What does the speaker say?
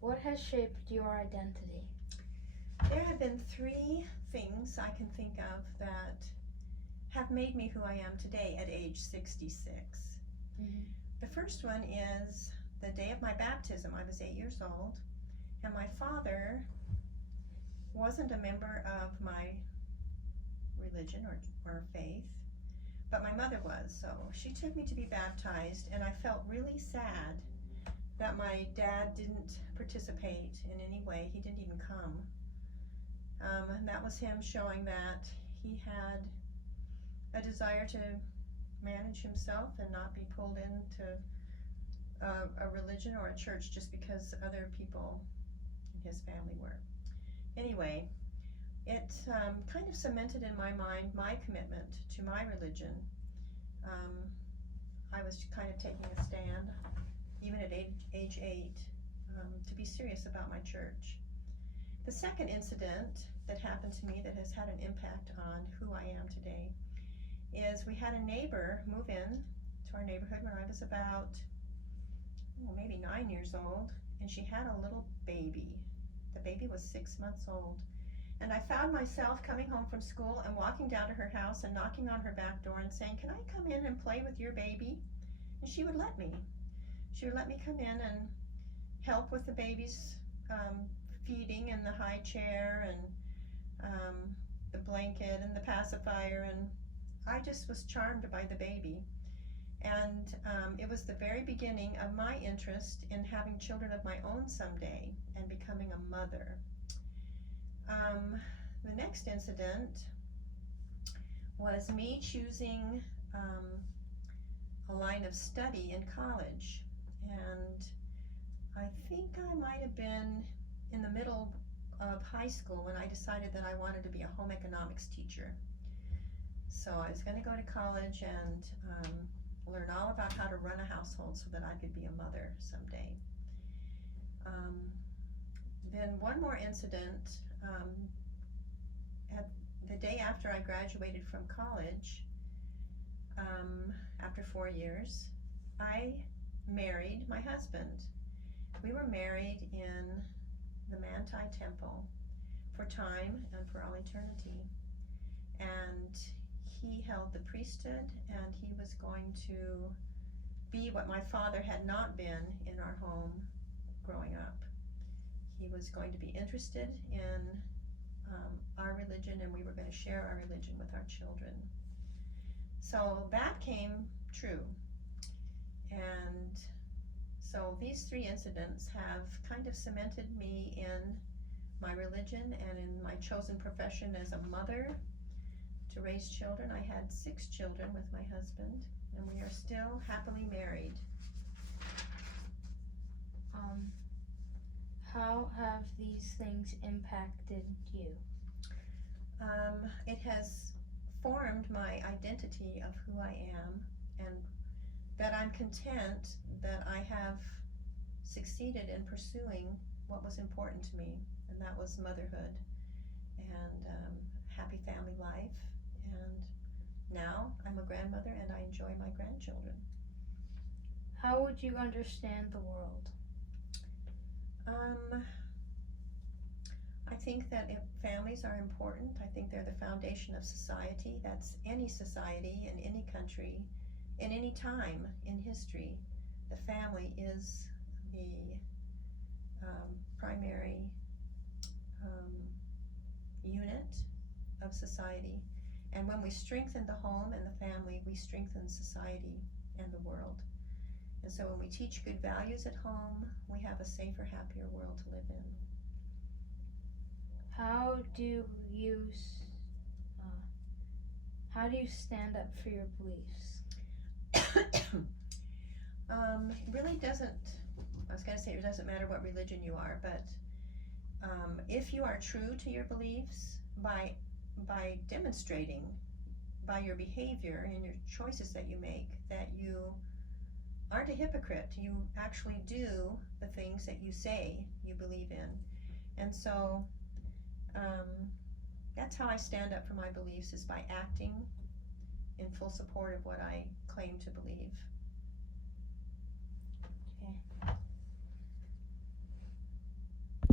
What has shaped your identity? There have been three things I can think of that have made me who I am today at age 66. Mm-hmm. The first one is the day of my baptism. I was 8 years old, and my father wasn't a member of my religion or faith, but my mother was. So she took me to be baptized, and I felt really sad that my dad didn't participate in any way. He didn't even come. And that was him showing that he had a desire to manage himself and not be pulled into a religion or a church just because other people in his family were. Anyway, it kind of cemented in my mind my commitment to my religion. I was kind of taking a stand, even at age 8, to be serious about my church. The second incident that happened to me that has had an impact on who I am today is we had a neighbor move in to our neighborhood when I was about maybe 9 years old, and she had a little baby. The baby was 6 months old, and I found myself coming home from school and walking down to her house and knocking on her back door and saying, "Can I come in and play with your baby?" And she would let me. She would let me come in and help with the baby's feeding and the high chair and the blanket and the pacifier, and I just was charmed by the baby. And it was the very beginning of my interest in having children of my own someday and becoming a mother. The next incident was me choosing a line of study in college, and I think I might have been in the middle of high school when I decided that I wanted to be a home economics teacher. So I was going to go to college and learn all about how to run a household so that I could be a mother someday. Then one more incident, at the day after I graduated from college, after 4 years, I married my husband. We were married in the Manti Temple for time and for all eternity. And he held the priesthood, and he was going to be what my father had not been in our home growing up. He was going to be interested in our religion, and we were going to share our religion with our children. So that came true. And so these three incidents have kind of cemented me in my religion and in my chosen profession as a mother to raise children. I had 6 children with my husband, and we are still happily married. How have these things impacted you? It has formed my identity of who I am, and that I'm content that I have succeeded in pursuing what was important to me, and that was motherhood and happy family life. And now I'm a grandmother, and I enjoy my grandchildren. How would you understand the world? I think that if families are important, I think they're the foundation of society. That's any society in any country, in any time in history. The family is the primary unit of society. And when we strengthen the home and the family, we strengthen society and the world. And so when we teach good values at home, we have a safer, happier world to live in. How do you stand up for your beliefs? It really doesn't, I was going to say it doesn't matter what religion you are, but if you are true to your beliefs by demonstrating by your behavior and your choices that you make that you aren't a hypocrite, you actually do the things that you say you believe in. And so that's how I stand up for my beliefs, is by acting in full support of what I claim to believe.